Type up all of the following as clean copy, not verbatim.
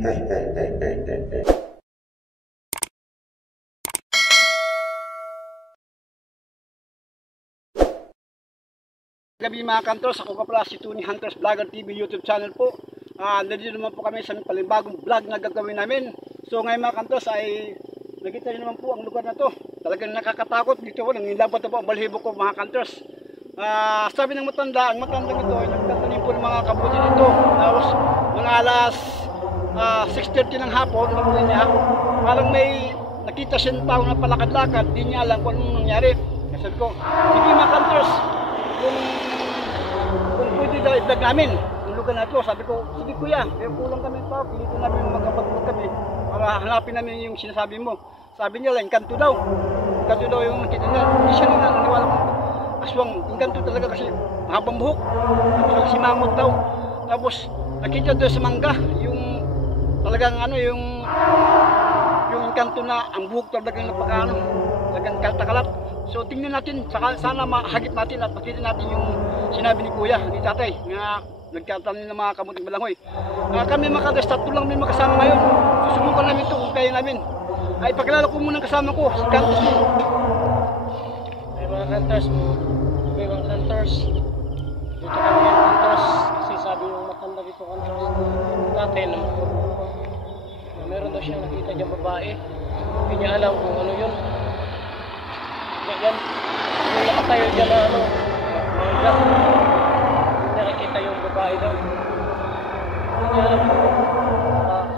Gabi mga kantors, ako ka pala si Tony Hunters Vlogger TV YouTube channel po. Nandito naman po kami sa panibagong vlog na gagawin namin. So ngayon mga kantors ay nakita niyo naman po ang lugar na to. Talagang nakakatakot dito po, nangilabat na po ang balhibo ko mga kantors. Sabi ng matanda, ang matandang ito ay nagtatanim po ng mga kabuti dito. Tapos mga alas 6:30 ng hapon, nabuhin niya, parang may nakita siyang tao na palakad-lakad, di niya alam kung anong nangyari. Kaya sabi ko, sige mga kantors, kung pwede daw i-vlog namin yung lugar na ito, sabi ko, sige kuya, kaya kulang kami pa, pinito namin magkapag-vlog kami para hanapin namin yung sinasabi mo. Sabi niya lang, kanto daw yung nakita niya, hindi siya naniwala mo. Aswang, yung kanto talaga kasi mahabang buhok, tapos si Mamot daw. Tapos nakita doon sa mangga, yung talagang ano, yung kanto na ang buhok talagang napakaano, talagang kaltakalat. So tingnan natin, sana mahagip natin at makita natin yung sinabi ni Kuya, ni Tatay, na nagkatanim ng mga kamuting balanghoy. Kami mga kantors, tatlo lang may makasama ngayon. Susubukan namin ito kung kaya namin. Ay pagkalala ko muna kasama ko, si Kantors mo. Ay mga kantors, dito kami yung kantors, kasi sabi yung matanda dito kantors, Tatay naman. Meron daw siyang nakita diyang babae, hindi niya alam kung ano yun. Yan, yung nakatayo dyan na ano, mga black, hindi nakikita yung babae daw. Hindi niya alam po,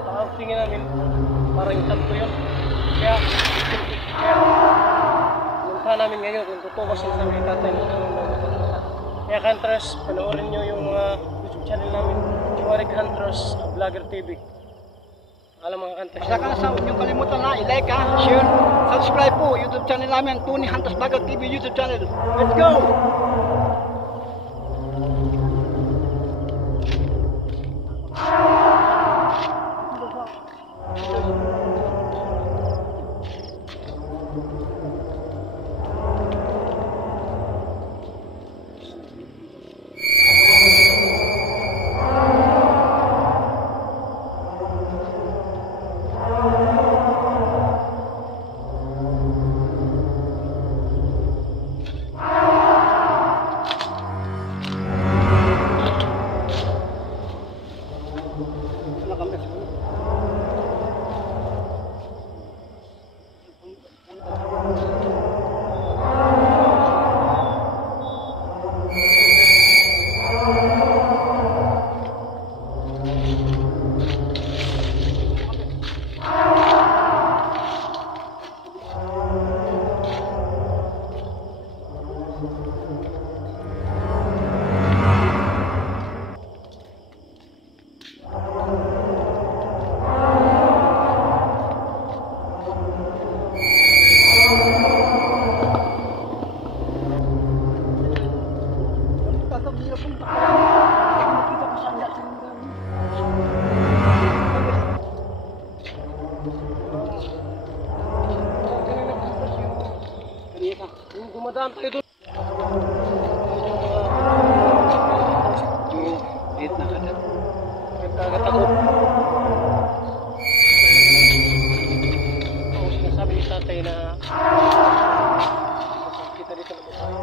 sa tingin namin, parang yung kanto yun. Kaya punta namin ngayon kung totoo ba sila sa Tatay. Kaya Hunters, panoorin nyo yung YouTube channel namin, Chuarig Hunters Vlogger TV. Alam mga kantors. Basta ka na sa huwag niyong kalimutan na i-like share, subscribe po YouTube channel namin, Tony Hunters Vlogger TV YouTube channel. Let's go! Dumadaan tayo doon. Dito na kada. Nagkakatakot. Sinasabi ni Tatay na kita dito na babae.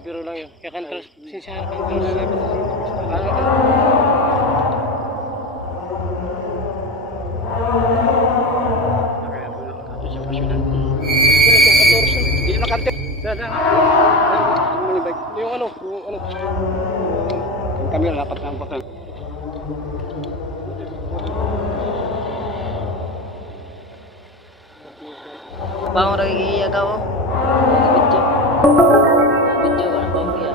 biro lang yun. Kaya Kantros, sinsya ka Kantros. Hindi na makante. Yung ano, Kami na dapat ang bakal. Bang orang iya kau. Video. Video kan bang dia.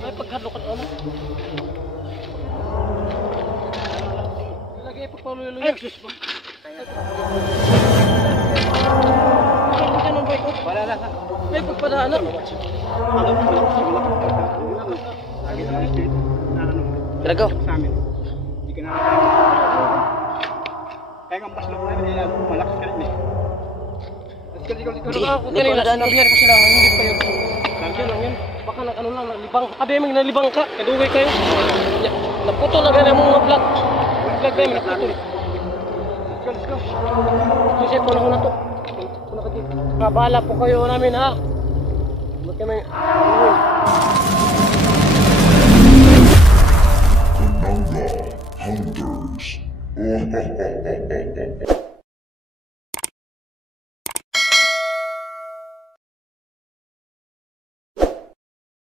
Ay, pagkadlokan ano? Lagi pagpaluloy. Ay, sus po. Wala na. Ay, pagpadaan na. Grago. Sa amin. Hindi ka na. Kaya ang paslo ko na malakas ka rin eh. Kanina, sinabihan ko sila, hindi pa yun. Nandiyan lang yun. Baka nag ano lang, nalibang. Sabi may nalibang ka, kadugay kayo. Naputol na ganyan mga vlog. Vlog tayo, naputol. Let's go. Kasi panahon na to. Nabala po kayo namin ha. Huwag kami. Hunters.